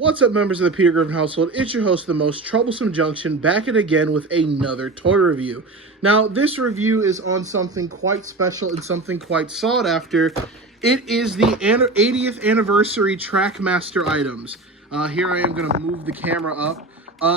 What's up, members of the Peter Griffin household? It's your host, the most troublesome Junction, back at again with another toy review. Now, this review is on something quite special and something quite sought after. It is the 80th anniversary Trackmaster items. Here I am going to move the camera up.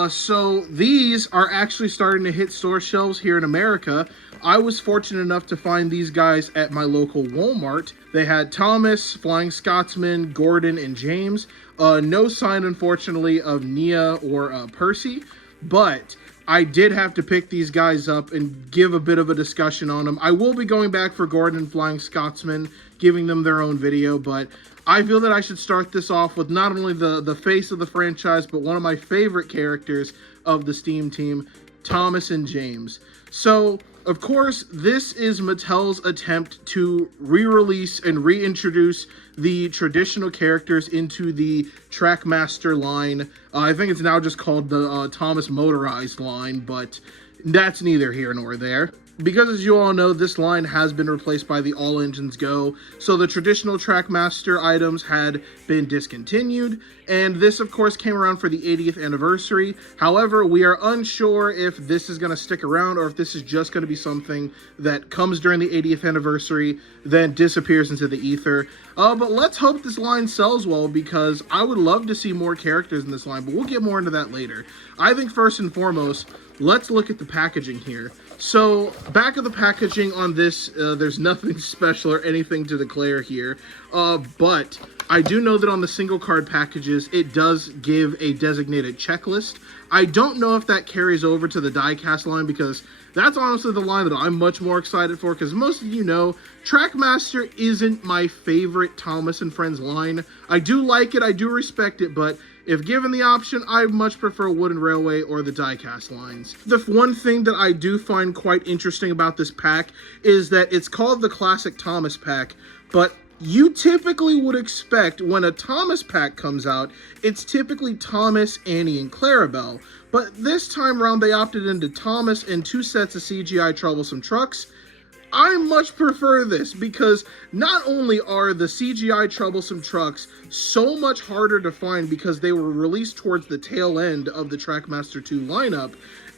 So these are actually starting to hit store shelves here in America. I was fortunate enough to find these guys at my local Walmart. They had Thomas, Flying Scotsman, Gordon, and James. No sign, unfortunately, of Nia or Percy, but I did have to pick these guys up and give a bit of a discussion on them. I will be going back for Gordon and Flying Scotsman, giving them their own video, but I feel that I should start this off with not only the face of the franchise, but one of my favorite characters of the Steam team, Thomas and James. So, of course, this is Mattel's attempt to re-release and reintroduce the traditional characters into the Trackmaster line. I think it's now just called the Thomas Motorized line, but that's neither here nor there. Because as you all know, this line has been replaced by the All Engines Go, so the traditional Trackmaster items had been discontinued, and this of course came around for the 80th anniversary. However, we are unsure if this is going to stick around or if this is just going to be something that comes during the 80th anniversary, then disappears into the ether. But let's hope this line sells well, because I would love to see more characters in this line, but we'll get more into that later. I think first and foremost, let's look at the packaging here. So, back of the packaging on this, there's nothing special or anything to declare here, but I do know that on the single card packages, it does give a designated checklist. I don't know if that carries over to the die-cast line, because that's honestly the line that I'm much more excited for, because most of you know, Trackmaster isn't my favorite Thomas and Friends line. I do like it, I do respect it, but if given the option, I much prefer Wooden Railway or the die-cast lines. The one thing that I do find quite interesting about this pack is that it's called the Classic Thomas Pack, but you typically would expect when a Thomas pack comes out, it's typically Thomas, Annie, and Clarabelle. But this time around, they opted into Thomas and 2 sets of CGI Troublesome Trucks. I much prefer this, because not only are the CGI Troublesome Trucks so much harder to find because they were released towards the tail end of the Trackmaster 2 lineup,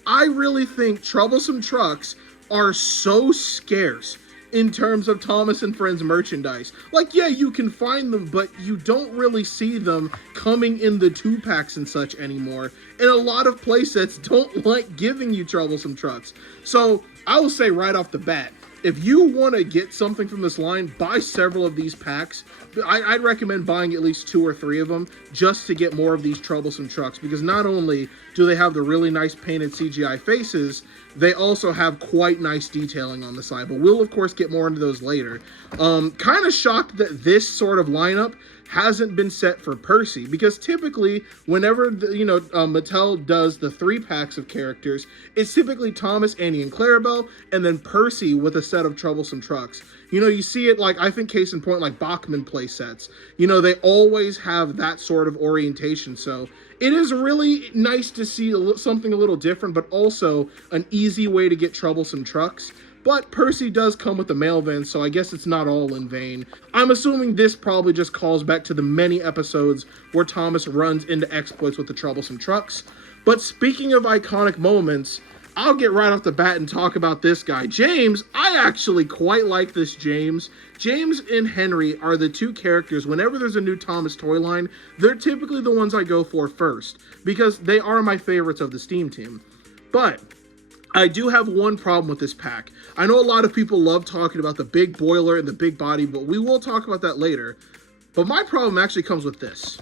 I really think Troublesome Trucks are so scarce in terms of Thomas and Friends merchandise. Like, yeah, you can find them, but you don't really see them coming in the 2-packs and such anymore. And a lot of playsets don't like giving you Troublesome Trucks. So, I will say right off the bat, if you want to get something from this line, buy several of these packs. I'd recommend buying at least 2 or 3 of them just to get more of these Troublesome Trucks, because not only do they have the really nice painted CGI faces, they also have quite nice detailing on the side, but we'll of course get more into those later. Kind of shocked that this sort of lineup hasn't been set for Percy, because typically whenever Mattel does the 3 packs of characters, it's typically Thomas, Annie, and Clarabelle, and then Percy with a set of Troublesome Trucks. You know, you see it, like, I think case in point, like Bachman play sets. You know, they always have that sort of orientation, so it is really nice to see something a little different, but also an easy way to get Troublesome Trucks. But Percy does come with the mail van, so I guess it's not all in vain. I'm assuming this probably just calls back to the many episodes where Thomas runs into exploits with the Troublesome Trucks. But speaking of iconic moments, I'll get right off the bat and talk about this guy. James, I actually quite like this James. James and Henry are the 2 characters, whenever there's a new Thomas toy line, they're typically the ones I go for first, because they are my favorites of the Steam team. But I do have one problem with this pack. I know a lot of people love talking about the big boiler and the big body, but we will talk about that later. But my problem actually comes with this.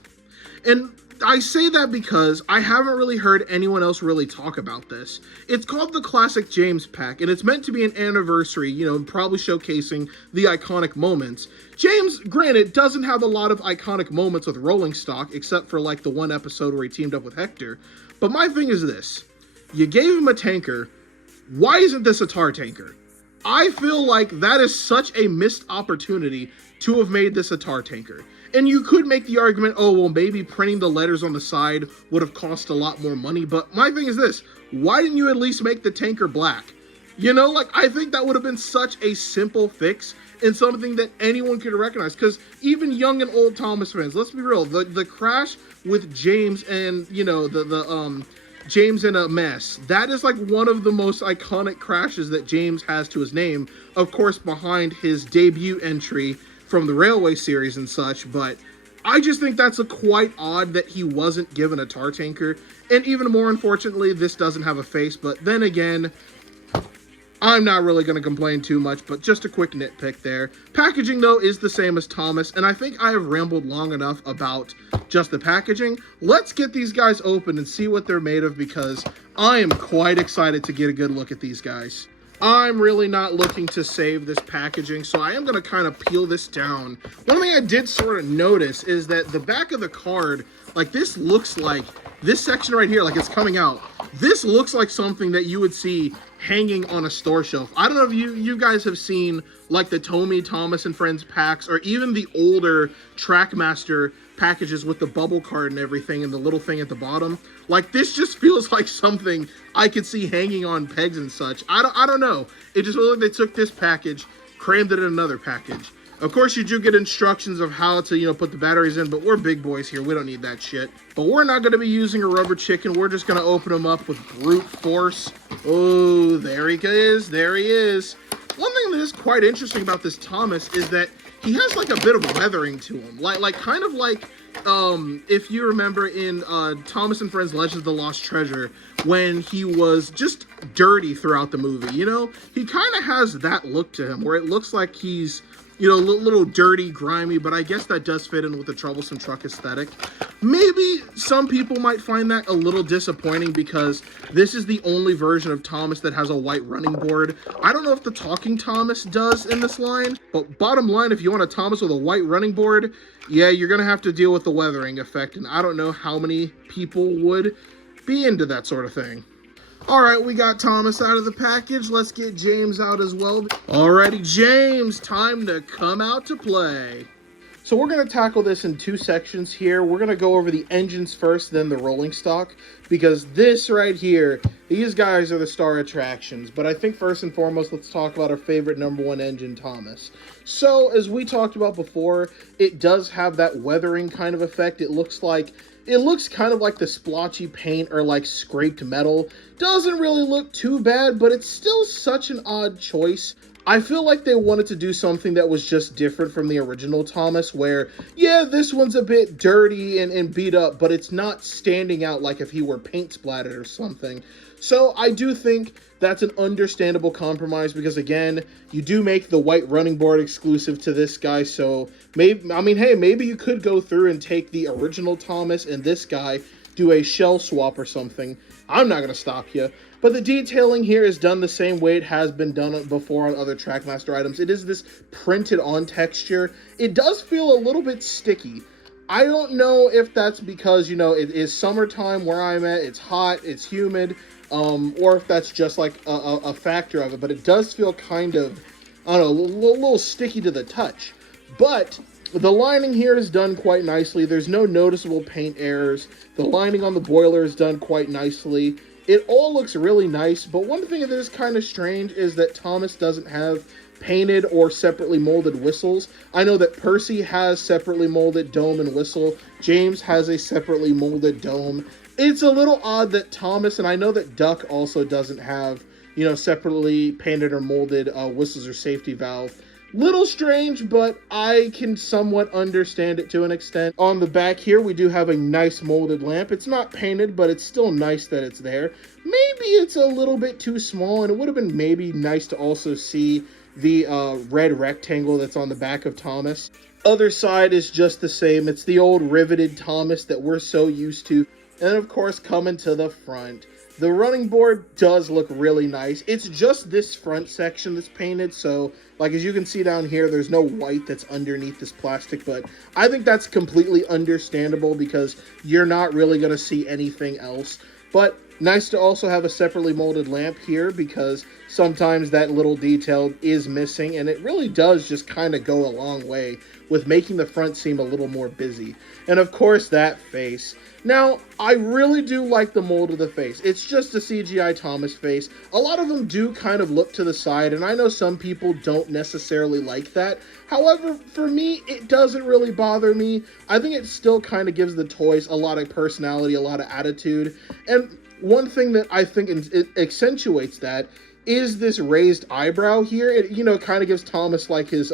And I say that because I haven't really heard anyone else really talk about this. It's called the Classic James Pack, and it's meant to be an anniversary, you know, probably showcasing the iconic moments. James, granted, doesn't have a lot of iconic moments with rolling stock, except for like the one episode where he teamed up with Hector. But my thing is this. You gave him a tanker. Why isn't this a tar tanker? I feel like that is such a missed opportunity to have made this a tar tanker. And you could make the argument, oh, well, maybe printing the letters on the side would have cost a lot more money. But my thing is this, why didn't you at least make the tanker black? You know, like, I think that would have been such a simple fix and something that anyone could recognize. Because even young and old Thomas fans, let's be real, the crash with James and, you know, James in a Mess, that is like one of the most iconic crashes that James has to his name, of course behind his debut entry from the Railway series and such. But I just think that's quite odd that he wasn't given a tar tanker. And even more unfortunately, this doesn't have a face. But then again, I'm not really going to complain too much, but just a quick nitpick there. Packaging, though, is the same as Thomas, and I think I have rambled long enough about just the packaging. Let's get these guys open and see what they're made of, because I am quite excited to get a good look at these guys. I'm really not looking to save this packaging, so I am going to kind of peel this down. One thing I did sort of notice is that the back of the card, like, this looks like, this section right here, like it's coming out, this looks like something that you would see hanging on a store shelf. I don't know if you guys have seen like the Tomy Thomas and Friends packs, or even the older Trackmaster packages with the bubble card and everything and the little thing at the bottom. Like, this just feels like something I could see hanging on pegs and such. I don't know. It just feels like they took this package, crammed it in another package. Of course, you do get instructions of how to, you know, put the batteries in, but we're big boys here. We don't need that shit. But we're not going to be using a rubber chicken. We're just going to open them up with brute force. Oh, there he is. There he is. One thing that is quite interesting about this Thomas is that he has like a bit of weathering to him. Like kind of like, if you remember in Thomas and Friends Legends of the Lost Treasure, when he was just dirty throughout the movie, you know? He kind of has that look to him, where it looks like he's, you know, a little dirty, grimy, but I guess that does fit in with the troublesome truck aesthetic. Maybe some people might find that a little disappointing, because this is the only version of Thomas that has a white running board. I don't know if the Talking Thomas does in this line, but bottom line, if you want a Thomas with a white running board, yeah, you're going to have to deal with the weathering effect, and I don't know how many people would be into that sort of thing. Alright, we got Thomas out of the package. Let's get James out as well. Alrighty, James, time to come out to play. So we're going to tackle this in two sections here. We're going to go over the engines first, then the rolling stock, because this right here, these guys are the star attractions. But I think first and foremost, let's talk about our favorite #1 engine, Thomas. So as we talked about before, it does have that weathering kind of effect. It looks kind of like the splotchy paint or like scraped metal. Doesn't really look too bad, but it's still such an odd choice. I feel like they wanted to do something that was just different from the original Thomas, where, yeah, this one's a bit dirty and beat up, but it's not standing out like if he were paint splattered or something. So I do think that's an understandable compromise, because again, you do make the white running board exclusive to this guy. So maybe, I mean, hey, maybe you could go through and take the original Thomas and this guy, do a shell swap or something. I'm not going to stop you. But the detailing here is done the same way it has been done before on other Trackmaster items. It is this printed on texture. It does feel a little bit sticky. I don't know if that's because, you know, it is summertime where I'm at. It's hot, it's humid, or if that's just like a factor of it. But it does feel kind of, I don't know, a little sticky to the touch. But the lining here is done quite nicely. There's no noticeable paint errors. The lining on the boiler is done quite nicely. It all looks really nice, but one thing that is kind of strange is that Thomas doesn't have painted or separately molded whistles. I know that Percy has separately molded dome and whistle. James has a separately molded dome. It's a little odd that Thomas, and I know that Duck also doesn't have, you know, separately painted or molded whistles or safety valve. Little strange, but I can somewhat understand it to an extent. On the back here, we do have a nice molded lamp. It's not painted, but it's still nice that it's there. Maybe it's a little bit too small, and it would have been maybe nice to also see the red rectangle that's on the back of Thomas. Other side is just the same. It's the old riveted Thomas that we're so used to. And of course, coming to the front, the running board does look really nice. It's just this front section that's painted, so like as you can see down here, there's no white that's underneath this plastic, but I think that's completely understandable because you're not really going to see anything else. But Nice to also have a separately molded lamp here because sometimes that little detail is missing, and it really does just kind of go a long way with making the front seem a little more busy. And of course, that face. Now, I really do like the mold of the face. It's just a CGI Thomas face. A lot of them do kind of look to the side, and I know some people don't necessarily like that. However, for me, it doesn't really bother me. I think it still kind of gives the toys a lot of personality, a lot of attitude. And one thing that I think it accentuates that is this raised eyebrow here. It, you know, kind of gives Thomas like his,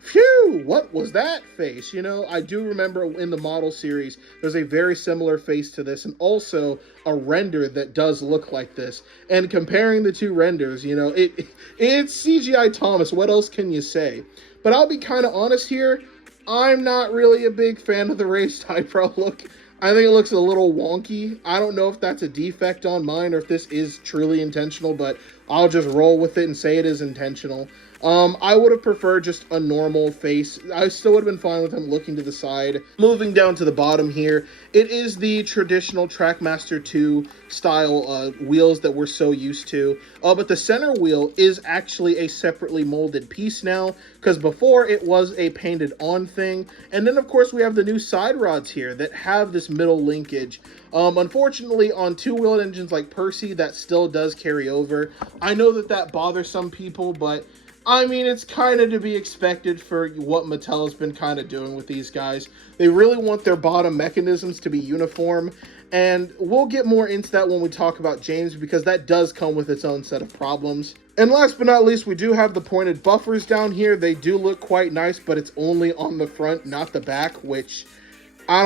phew, what was that face? You know, I do remember in the model series, there's a very similar face to this, and also a render that does look like this. And comparing the two renders, you know, it's CGI Thomas. What else can you say? But I'll be kind of honest here. I'm not really a big fan of the raised eyebrow look. I think it looks a little wonky. I don't know if that's a defect on mine or if this is truly intentional, but I'll just roll with it and say it is intentional. I would have preferred just a normal face. I still would have been fine with him looking to the side. Moving down to the bottom here, it is the traditional Trackmaster 2 style wheels that we're so used to. But the center wheel is actually a separately molded piece now, because before it was a painted on thing. And then of course we have the new side rods here that have this middle linkage. Unfortunately, on two-wheeled engines like Percy, that still does carry over. I know that that bothers some people, but I mean, it's kind of to be expected for what Mattel's been kind of doing with these guys. They really want their bottom mechanisms to be uniform, and we'll get more into that when we talk about James, because that does come with its own set of problems. And last but not least, we do have the pointed buffers down here. They do look quite nice, but it's only on the front, not the back, which I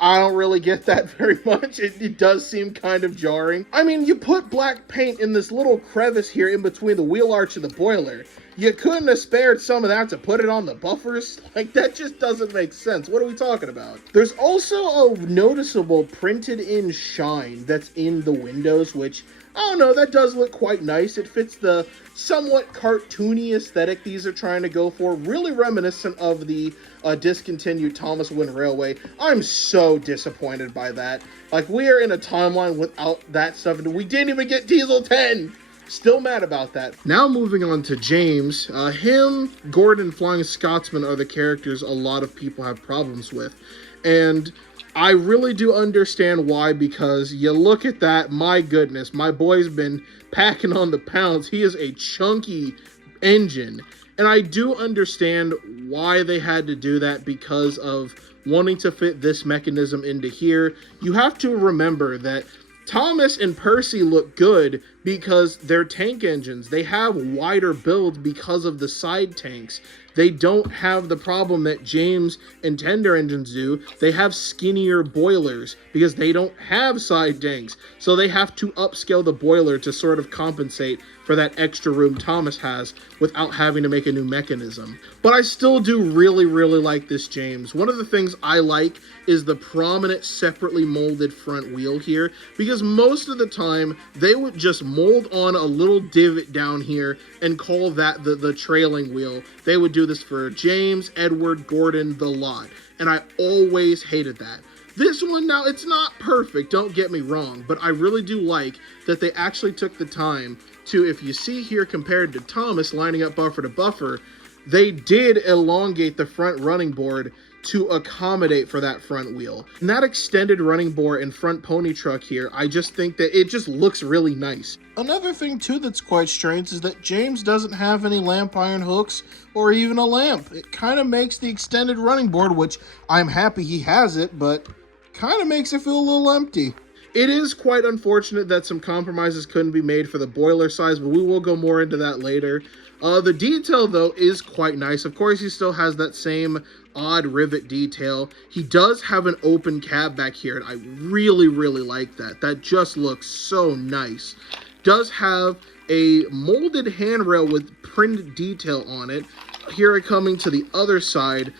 don't really get that very much. It does seem kind of jarring. I mean, you put black paint in this little crevice here in between the wheel arch and the boiler. You couldn't have spared some of that to put it on the buffers? Like, that just doesn't make sense. What are we talking about? There's also a noticeable printed in shine that's in the windows, which, I don't know, that does look quite nice. It fits the somewhat cartoony aesthetic these are trying to go for, really reminiscent of the discontinued Thomas Wynn Railway. I'm so disappointed by that. Like, we are in a timeline without that stuff, and we didn't even get Diesel 10! Still mad about that. Now moving on to James. Him, Gordon, Flying Scotsman are the characters a lot of people have problems with. And I really do understand why, because you look at that, my goodness, my boy's been packing on the pounds. He is a chunky engine. And I do understand why they had to do that, because of wanting to fit this mechanism into here. You have to remember that Thomas and Percy look good because they're tank engines. They have wider builds because of the side tanks. They don't have the problem that James and Tender engines do. They have skinnier boilers because they don't have side tanks. So they have to upscale the boiler to sort of compensate for that extra room Thomas has without having to make a new mechanism. But I still do really, really like this James. One of the things I like is the prominent separately molded front wheel here, because most of the time they would just mold on a little divot down here and call that the trailing wheel. They would do this for James, Edward, Gordon, the lot. And I always hated that. This one, now, it's not perfect, don't get me wrong, but I really do like that they actually took the time to, if you see here compared to Thomas lining up buffer to buffer, they did elongate the front running board to accommodate for that front wheel. And that extended running board and front pony truck here, I just think that it just looks really nice. Another thing too that's quite strange is that James doesn't have any lamp iron hooks or even a lamp. It kind of makes the extended running board, which I'm happy he has it, but kind of makes it feel a little empty. It is quite unfortunate that some compromises couldn't be made for the boiler size, but we will go more into that later. The detail, though, is quite nice. Of course, he still has that same odd rivet detail. He does have an open cab back here, and I really, really like that. That just looks so nice. Does have a molded handrail with printed detail on it. Here coming to the other side,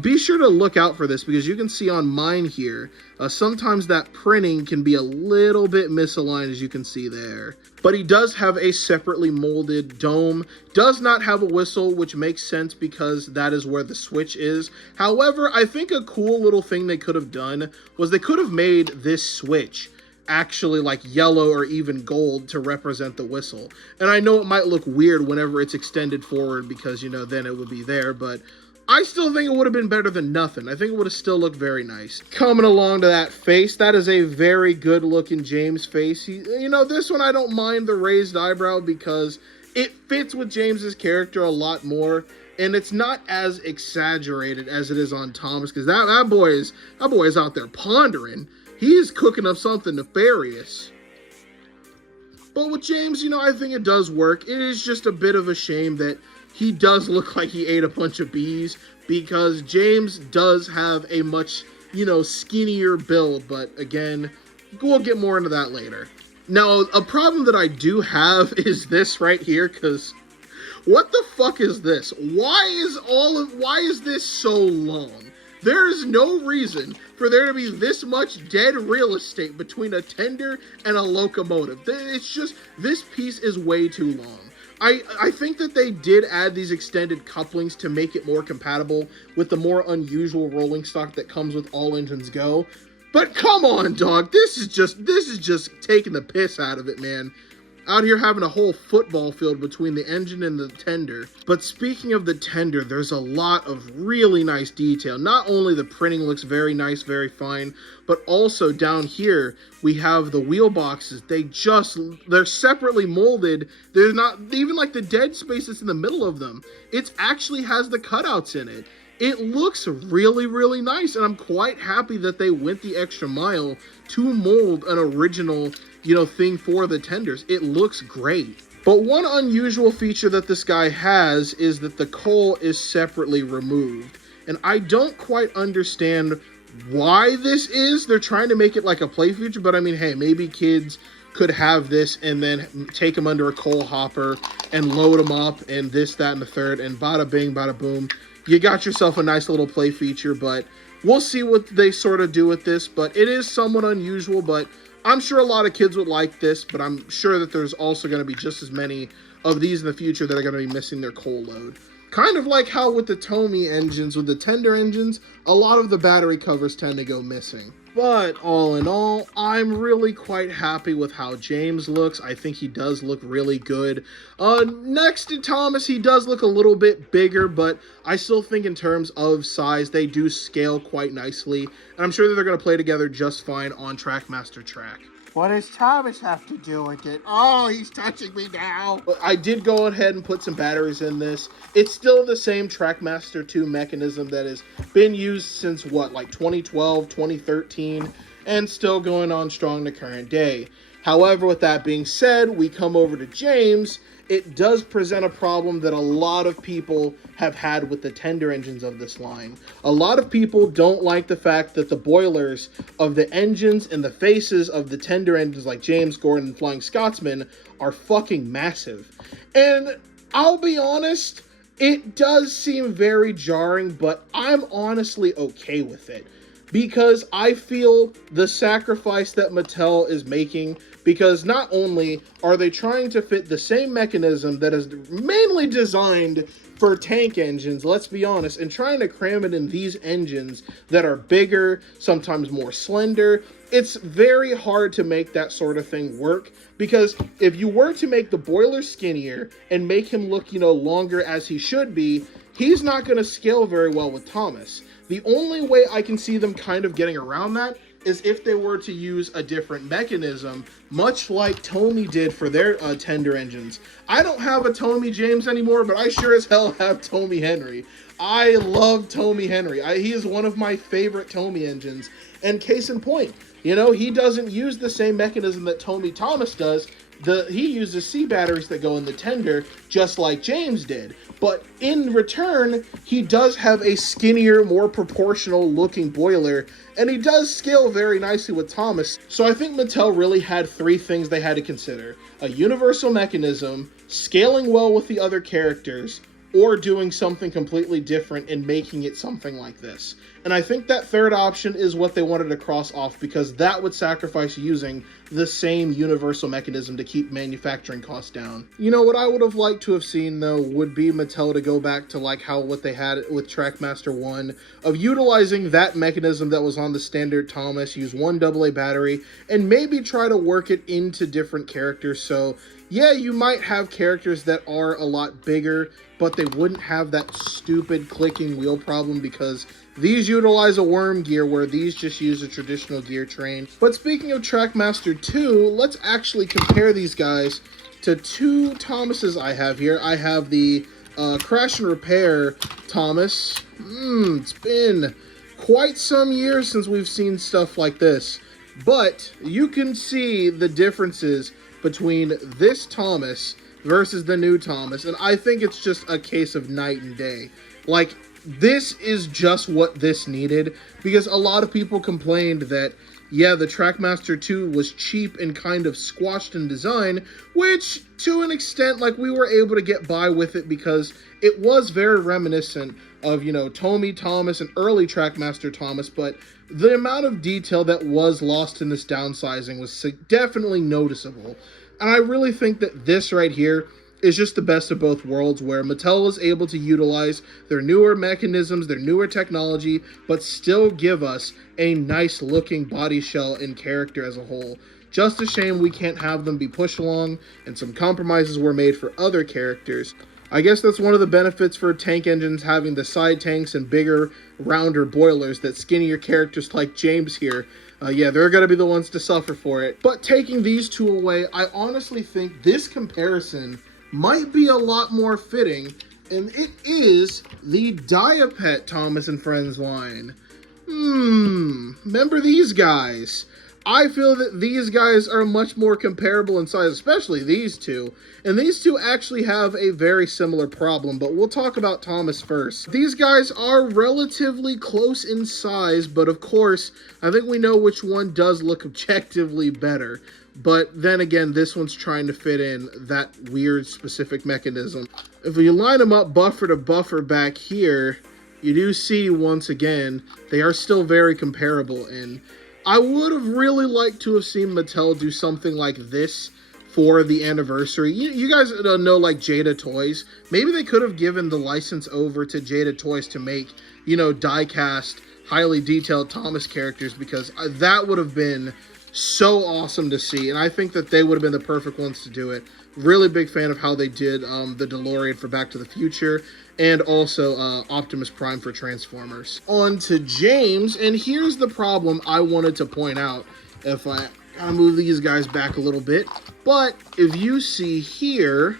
be sure to look out for this, because you can see on mine here, sometimes that printing can be a little bit misaligned, as you can see there. But he does have a separately molded dome, does not have a whistle, which makes sense because that is where the switch is. However, I think a cool little thing they could have done was they could have made this switch actually like yellow or even gold to represent the whistle. And I know it might look weird whenever it's extended forward because, you know, then it would be there, but I still think it would have been better than nothing. I think it would have still looked very nice. Coming along to that face, that is a very good looking James face. You know, this one I don't mind the raised eyebrow because it fits with James's character a lot more, and it's not as exaggerated as it is on Thomas, because that boy is out there pondering. He's cooking up something nefarious. But with James, you know, I think it does work. It is just a bit of a shame that he does look like he ate a bunch of bees, because James does have a much, you know, skinnier build. But again, we'll get more into that later. Now, a problem that I do have is this right here, because what the fuck is this? Why is this so long? There is no reason for there to be this much dead real estate between a tender and a locomotive. It's just, this piece is way too long. I think that they did add these extended couplings to make it more compatible with the more unusual rolling stock that comes with all engines go. But come on, dog. This is just taking the piss out of it, man. Out here having a whole football field between the engine and the tender. But speaking of the tender, there's a lot of really nice detail. Not only the printing looks very nice, very fine, but also down here, we have the wheel boxes. They're separately molded. There's not even like the dead space that's in the middle of them. It actually has the cutouts in it. It looks really, really nice, and I'm quite happy that they went the extra mile to mold an original, you know, thing for the tenders. It looks great. But one unusual feature that this guy has is that the coal is separately removed. And I don't quite understand why this is. They're trying to make it like a play feature, but I mean, hey, maybe kids could have this and then take them under a coal hopper and load them up and this, that, and the third, and bada bing, bada boom. You got yourself a nice little play feature, but we'll see what they sort of do with this. But it is somewhat unusual, but I'm sure a lot of kids would like this, but I'm sure that there's also going to be just as many of these in the future that are going to be missing their coal load. Kind of like how with the Tomy engines, with the tender engines, a lot of the battery covers tend to go missing. But all in all, I'm really quite happy with how James looks. I think he does look really good. Next to Thomas, he does look a little bit bigger, but I still think in terms of size, they do scale quite nicely. And I'm sure that they're going to play together just fine on Trackmaster track. What does Thomas have to do with it? Oh, he's touching me now. But I did go ahead and put some batteries in this. It's still the same Trackmaster 2 mechanism that has been used since, what, like 2012, 2013, and still going on strong to current day. However, with that being said, we come over to James. It does present a problem that a lot of people have had with the tender engines of this line. A lot of people don't like the fact that the boilers of the engines and the faces of the tender engines like James, Gordon, and Flying Scotsman are fucking massive. And I'll be honest, it does seem very jarring, but I'm honestly okay with it. Because I feel the sacrifice that Mattel is making, because not only are they trying to fit the same mechanism that is mainly designed for tank engines, let's be honest, and trying to cram it in these engines that are bigger, sometimes more slender, it's very hard to make that sort of thing work. Because if you were to make the boiler skinnier and make him look, you know, longer as he should be, he's not going to scale very well with Thomas. The only way I can see them kind of getting around that is if they were to use a different mechanism, much like Tomy did for their tender engines. I don't have a Tomy James anymore, but I sure as hell have Tomy Henry. I love Tomy Henry. He is one of my favorite Tomy engines. And case in point, you know, he doesn't use the same mechanism that Tomy Thomas does. He uses C batteries that go in the tender, just like James did. But in return, he does have a skinnier, more proportional looking boiler, and he does scale very nicely with Thomas. So I think Mattel really had three things they had to consider: a universal mechanism, scaling well with the other characters, or doing something completely different and making it something like this. And I think that third option is what they wanted to cross off, because that would sacrifice using the same universal mechanism to keep manufacturing costs down. You know, what I would have liked to have seen, though, would be Mattel to go back to like how what they had with Trackmaster 1, of utilizing that mechanism that was on the standard Thomas, use one AA battery, and maybe try to work it into different characters. So yeah, you might have characters that are a lot bigger, but they wouldn't have that stupid clicking wheel problem, because these utilize a worm gear where these just use a traditional gear train. But speaking of Trackmaster 2, let's actually compare these guys to two Thomases I have here. I have the Crash and Repair Thomas. It's been quite some years since we've seen stuff like this, but you can see the differences between this Thomas versus the new Thomas, and I think it's just a case of night and day. Like, this is just what this needed, because a lot of people complained that, yeah, the Trackmaster 2 was cheap and kind of squashed in design, which, to an extent, like, we were able to get by with it because it was very reminiscent of, you know, Tomy Thomas and early Trackmaster Thomas, but the amount of detail that was lost in this downsizing was definitely noticeable. And I really think that this right here is just the best of both worlds, where Mattel is able to utilize their newer mechanisms, their newer technology, but still give us a nice looking body shell and character as a whole. Just a shame we can't have them be pushed along, and some compromises were made for other characters. I guess that's one of the benefits for tank engines having the side tanks and bigger, rounder boilers, that skinnier characters like James here, yeah, they're going to be the ones to suffer for it. But taking these two away, I honestly think this comparison might be a lot more fitting, and it is the Diapet Thomas and Friends line. Remember these guys? I feel that these guys are much more comparable in size, especially these two. And these two actually have a very similar problem, but we'll talk about Thomas first. These guys are relatively close in size, but of course, I think we know which one does look objectively better. But then again, this one's trying to fit in that weird specific mechanism. If you line them up buffer to buffer back here, you do see, once again, they are still very comparable. And I would have really liked to have seen Mattel do something like this for the anniversary. You guys know, like Jada Toys. Maybe they could have given the license over to Jada Toys to make, you know, die-cast, highly detailed Thomas characters, because that would have been so awesome to see, and I think that they would have been the perfect ones to do it. Really big fan of how they did the DeLorean for Back to the Future, and also Optimus Prime for Transformers. On to James, and here's the problem I wanted to point out. If I gotta move these guys back a little bit, but if you see here,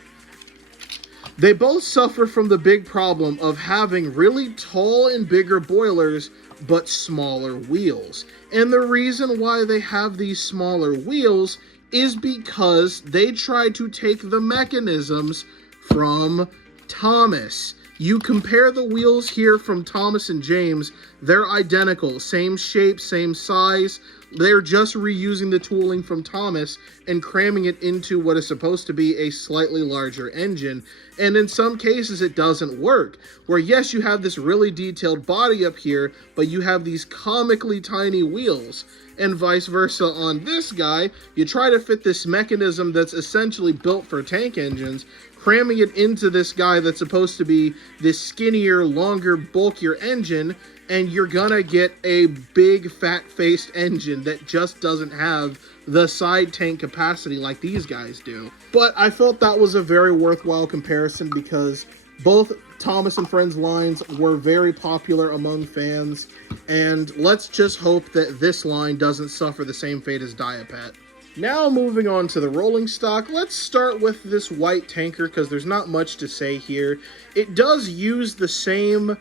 they both suffer from the big problem of having really tall and bigger boilers, but smaller wheels. And the reason why they have these smaller wheels is because they tried to take the mechanisms from Thomas. You compare the wheels here from Thomas and James, they're identical, same shape, same size. They're just reusing the tooling from Thomas and cramming it into what is supposed to be a slightly larger engine. And in some cases, it doesn't work. Where yes, you have this really detailed body up here, but you have these comically tiny wheels. And vice versa on this guy, you try to fit this mechanism that's essentially built for tank engines, cramming it into this guy that's supposed to be this skinnier, longer, bulkier engine, and you're gonna get a big fat-faced engine that just doesn't have the side tank capacity like these guys do. But I felt that was a very worthwhile comparison, because both Thomas and Friends lines were very popular among fans, and let's just hope that this line doesn't suffer the same fate as Diapet. Now moving on to the rolling stock, let's start with this white tanker, because there's not much to say here. It does use the same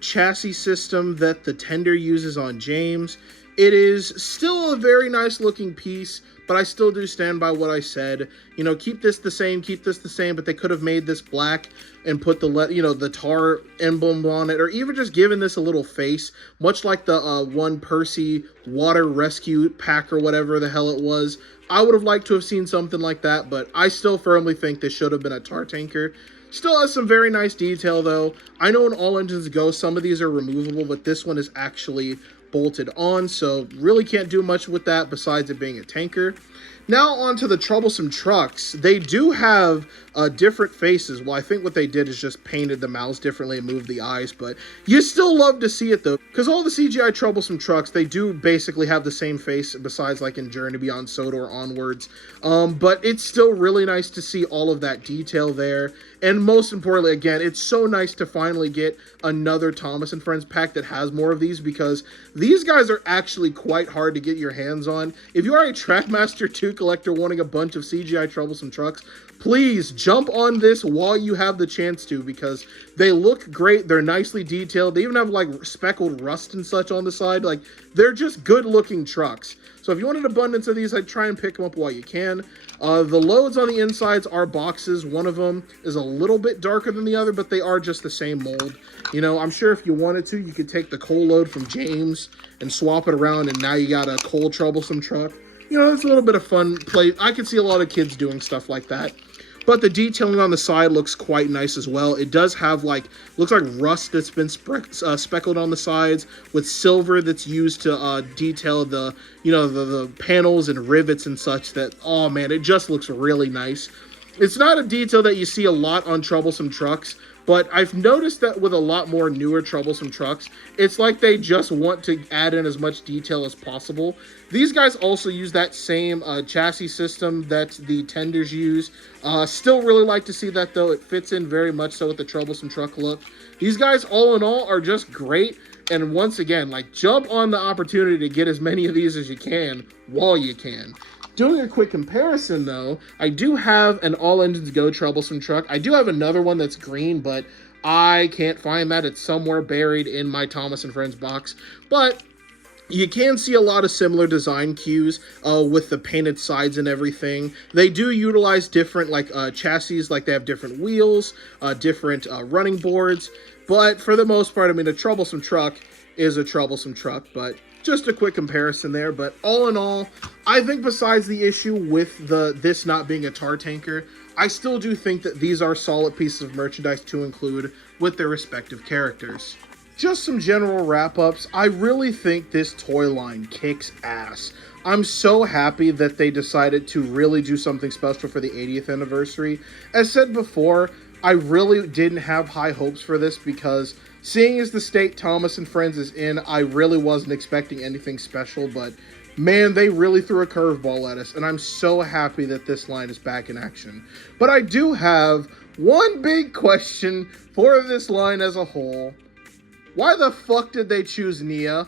chassis system that the Tender uses on James. It is still a very nice looking piece, but I still do stand by what I said. You know, keep this the same, but they could have made this black and put the tar emblem on it, or even just given this a little face, much like the one Percy water rescue pack or whatever the hell it was. I would have liked to have seen something like that, but I still firmly think this should have been a tar tanker. Still has some very nice detail though. I know in All Engines Go, some of these are removable, but this one is actually bolted on, so really can't do much with that besides it being a tanker. Now on to the troublesome trucks. They do have different faces. Well, I think what they did is just painted the mouths differently and moved the eyes, but you still love to see it though, because all the CGI troublesome trucks, they do basically have the same face besides like in Journey Beyond Sodor onwards. But it's still really nice to see all of that detail there. And most importantly, again, it's so nice to finally get another Thomas and Friends pack that has more of these, because these guys are actually quite hard to get your hands on. If you are a Trackmaster 2 collector wanting a bunch of CGI troublesome trucks, please jump on this while you have the chance to, because they look great. They're nicely detailed. They even have like speckled rust and such on the side. Like, they're just good looking trucks. So if you want an abundance of these, I'd try and pick them up while you can. The loads on the insides are boxes. One of them is a little bit darker than the other, but they are just the same mold. You know, I'm sure if you wanted to, you could take the coal load from James and swap it around, and now you got a coal troublesome truck. You know, it's a little bit of fun play. I could see a lot of kids doing stuff like that. But the detailing on the side looks quite nice as well. It does have like, looks like rust that's been speckled on the sides with silver that's used to detail the, you know, the panels and rivets and such that, oh man, it just looks really nice. It's not a detail that you see a lot on troublesome trucks, but I've noticed that with a lot more newer troublesome trucks, it's like they just want to add in as much detail as possible. These guys also use that same chassis system that the tenders use. Still really like to see that though. It fits in very much so with the troublesome truck look. These guys all in all are just great. And once again, like, jump on the opportunity to get as many of these as you can while you can. Doing a quick comparison though, I do have an All Engines Go troublesome truck. I do have another one that's green, but I can't find that. It's somewhere buried in my Thomas and Friends box. But you can see a lot of similar design cues with the painted sides and everything. They do utilize different chassis, like they have different wheels, different running boards. But for the most part, I mean, a troublesome truck is a troublesome truck, but just a quick comparison there. But all in all, I think besides the issue with this not being a tar tanker, I still do think that these are solid pieces of merchandise to include with their respective characters. Just some general wrap-ups. I really think this toy line kicks ass. I'm so happy that they decided to really do something special for the 80th anniversary. As said before, I really didn't have high hopes for this because seeing as the state Thomas and Friends is in, I really wasn't expecting anything special, but man, they really threw a curveball at us, and I'm so happy that this line is back in action. But I do have one big question for this line as a whole. Why the fuck did they choose Nia?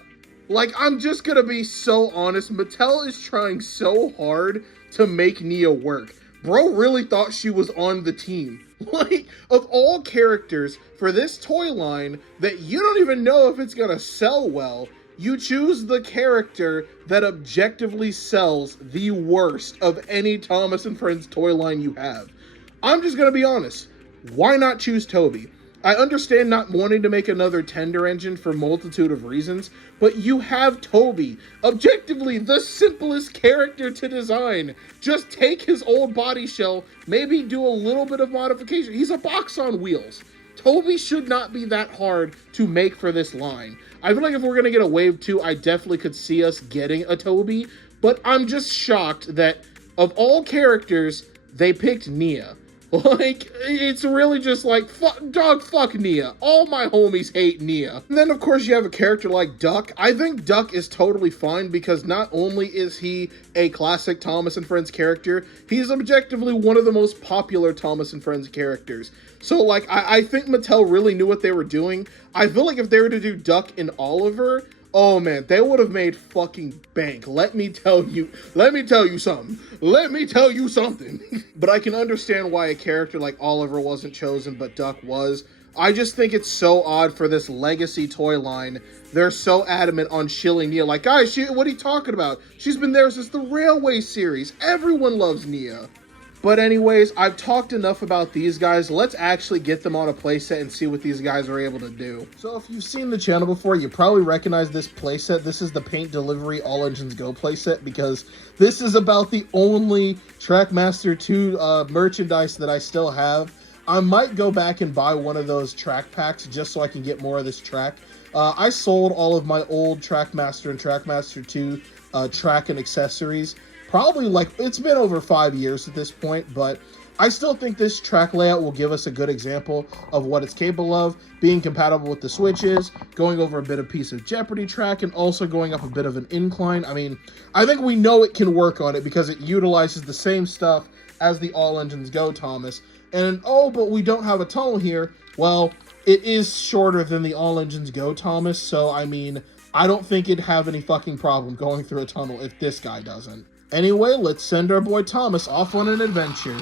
Like, I'm just gonna be so honest, Mattel is trying so hard to make Nia work. Bro really thought she was on the team. Like, of all characters for this toy line that you don't even know if it's gonna sell well, you choose the character that objectively sells the worst of any Thomas and Friends toy line you have. I'm just gonna be honest. Why not choose Toby? I understand not wanting to make another tender engine for a multitude of reasons, but you have Toby, objectively the simplest character to design. Just take his old body shell, maybe do a little bit of modification. He's a box on wheels. Toby should not be that hard to make for this line. I feel like if we're going to get a Wave 2, I definitely could see us getting a Toby, but I'm just shocked that of all characters, they picked Nia. Like, it's really just like, fuck Nia. All my homies hate Nia. And then, of course, you have a character like Duck. I think Duck is totally fine because not only is he a classic Thomas and Friends character, he's objectively one of the most popular Thomas and Friends characters. So, like, I think Mattel really knew what they were doing. I feel like if they were to do Duck and Oliver, oh man, they would have made fucking bank. Let me tell you something. But I can understand why a character like Oliver wasn't chosen, but Duck was. I just think it's so odd for this legacy toy line. They're so adamant on shilling Nia. Like, guys, what are you talking about? She's been there since the Railway series. Everyone loves Nia. But anyways, I've talked enough about these guys. Let's actually get them on a playset and see what these guys are able to do. So if you've seen the channel before, you probably recognize this playset. This is the Paint Delivery All Engines Go playset because this is about the only Trackmaster 2 merchandise that I still have. I might go back and buy one of those track packs just so I can get more of this track. I sold all of my old Trackmaster and Trackmaster 2 track and accessories. Probably like, it's been over 5 years at this point, but I still think this track layout will give us a good example of what it's capable of, being compatible with the switches, going over a bit of Piece of Jeopardy track, and also going up a bit of an incline. I mean, I think we know it can work on it because it utilizes the same stuff as the All Engines Go, Thomas. And, oh, but we don't have a tunnel here. Well, it is shorter than the All Engines Go, Thomas, so, I mean, I don't think it'd have any fucking problem going through a tunnel if this guy doesn't. Anyway, let's send our boy Thomas off on an adventure.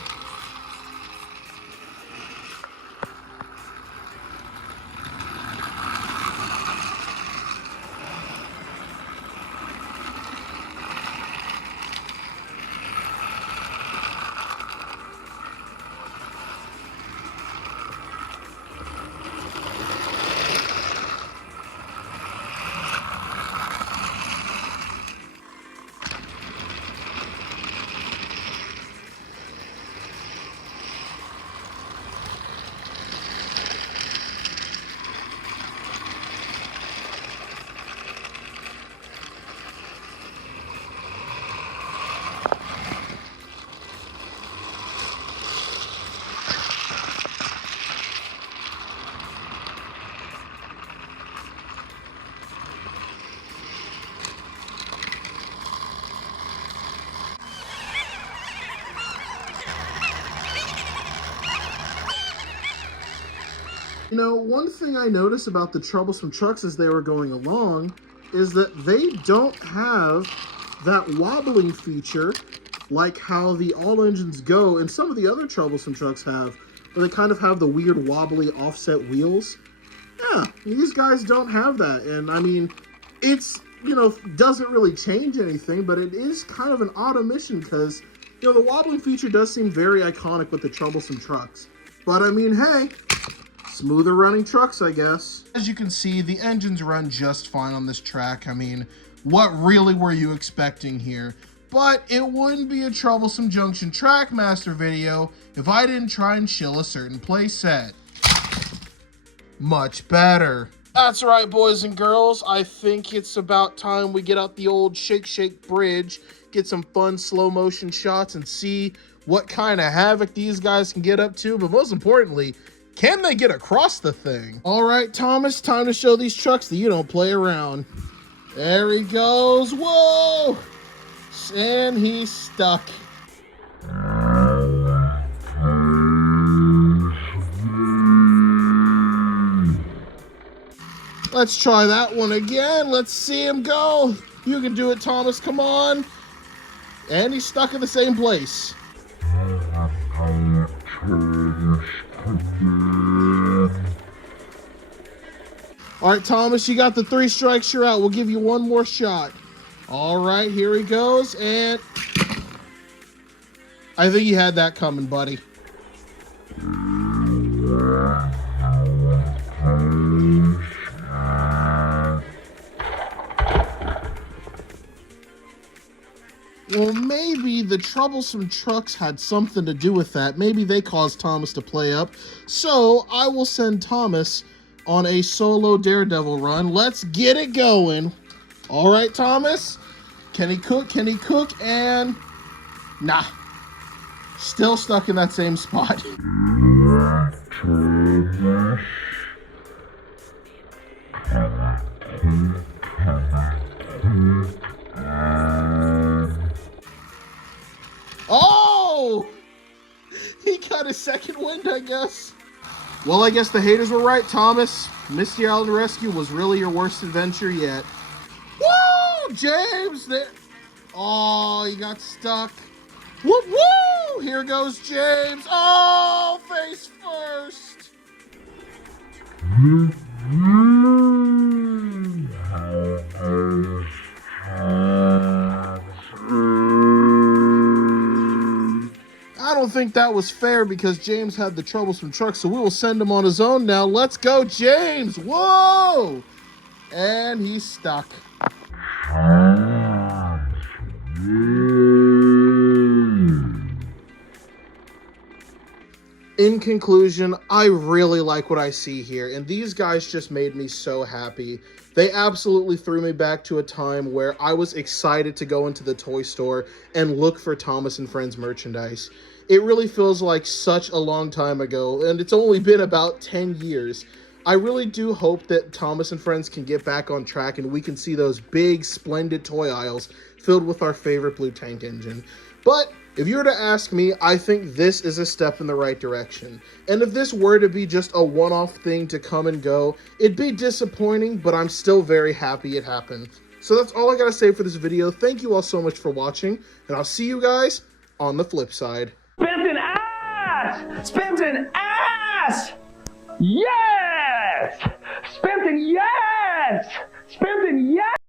You know, one thing I noticed about the troublesome trucks as they were going along is that they don't have that wobbling feature like how the All Engines Go and some of the other troublesome trucks have, where they kind of have the weird wobbly offset wheels. Yeah, these guys don't have that. And I mean, it's, you know, doesn't really change anything, but it is kind of an odd omission because, you know, the wobbling feature does seem very iconic with the troublesome trucks. But I mean, hey, smoother running trucks, I guess. As you can see, the engines run just fine on this track. I mean, what really were you expecting here? But it wouldn't be a Troublesome Junction Trackmaster video if I didn't try and shill a certain playset. Much better. That's right, boys and girls. I think it's about time we get out the old Shake Shake Bridge, get some fun slow motion shots, and see what kind of havoc these guys can get up to. But most importantly, can they get across the thing? All right, Thomas, time to show these trucks that you don't play around. There he goes. Whoa! And he's stuck. Let's try that one again. Let's see him go. You can do it, Thomas. Come on. And he's stuck in the same place. All right, Thomas, you got the 3 strikes, you're out. We'll give you one more shot. All right, here he goes, and I think you had that coming, buddy. Well, maybe the troublesome trucks had something to do with that. Maybe they caused Thomas to play up. So I will send Thomas on a solo Daredevil run. Let's get it going. All right, Thomas. Can he cook? Can he cook? And nah. Still stuck in that same spot. Oh! He got his second wind, I guess. Well, I guess the haters were right, Thomas. Misty Island Rescue was really your worst adventure yet. Woo! James! There. Oh, he got stuck. Woo woo! Here goes James. Oh, face first. I don't think that was fair because James had the troublesome truck, so we will send him on his own now. Let's go, James! Whoa! And he's stuck. In conclusion, I really like what I see here, and these guys just made me so happy. They absolutely threw me back to a time where I was excited to go into the toy store and look for Thomas and Friends merchandise. It really feels like such a long time ago, and it's only been about 10 years. I really do hope that Thomas and Friends can get back on track and we can see those big, splendid toy aisles filled with our favorite blue tank engine. But if you were to ask me, I think this is a step in the right direction. And if this were to be just a one-off thing to come and go, it'd be disappointing, but I'm still very happy it happened. So that's all I gotta say for this video. Thank you all so much for watching, and I'll see you guys on the flip side. Spins ass! Spins ass! Yes! Spins yes! Spins yes!